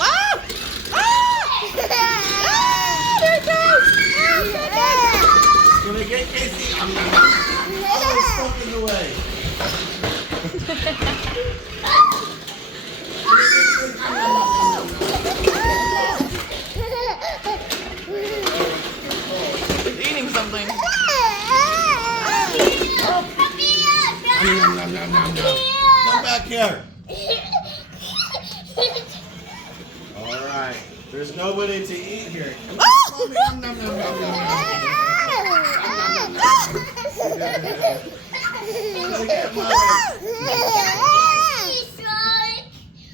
Oh! Oh! Oh! There it goes! Oh, It's gonna get Casey. Oh, he's stuck in the way. He's eating something. Come back here. All right. There's nobody to eat here.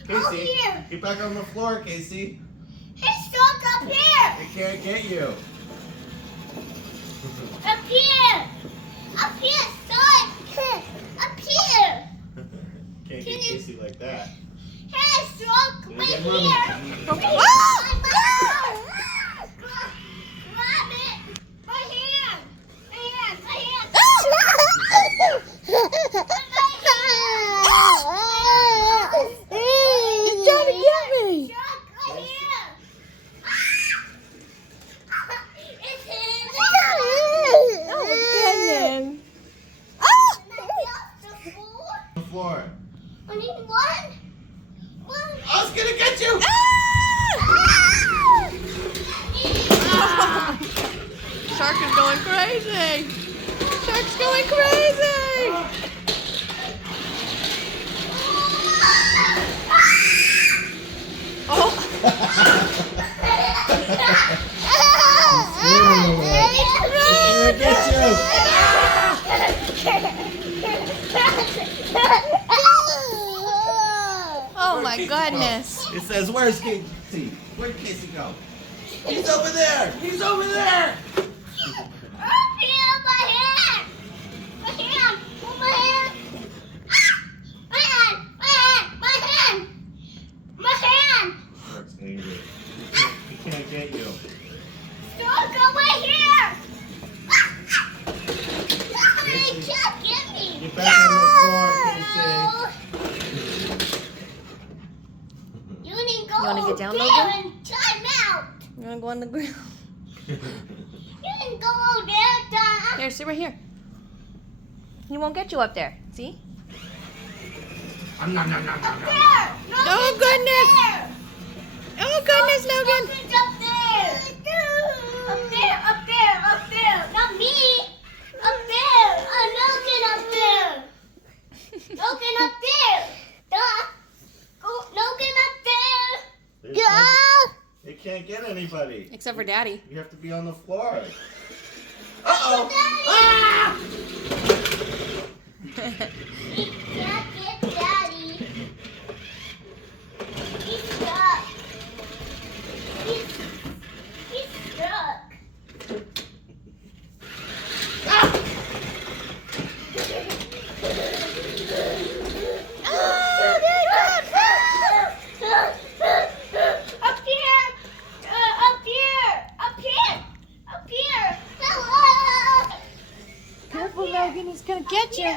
Casey, get back on the floor, Casey. He's stuck up here. They can't get you. Up here. Up here, son. Up here. Can't get Casey like that. Hey, stuck Gonna right get here. Mommy. Grab it. My hand. My hand. My hand. He's trying to get me. Stuck right here. It's him. Oh, goodness. On the floor. I need one. Oh, it's gonna get you. Shark is going crazy. Shark's going crazy. Oh. It's gonna get Oh Where'd my Casey goodness. go? It says, where's Casey? Where'd Casey go? He's over there. He's over there. Up here, my hand! My hand! Hold my hand! My hand! My hand! My hand! My hand! Shark's gonna get you. He can't get you. Don't go away here! He can't get me! Get back on the floor, Casey. You need to go You wanna get down, there Logan? and time out! You want to go on the ground? You need to go over there, Dad! Here, sit right here. He won't get you up there. See? Up there! Oh, goodness. Oh, goodness, Logan. Logan's up there! Up there, up there, up there! Not me! Up there! Logan up there! Logan up there! Duh! Oh, Logan up there! They can't get anybody. Except for Daddy. You have to be on the floor. Uh-oh. Ah! He can't get Daddy. He's stuck. He's stuck. Up here! Up here! Up here! Up here! Hello! Careful, Logan. He's going to get you.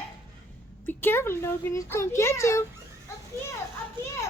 Be careful, Logan. He's going to get you. Up here! Up here!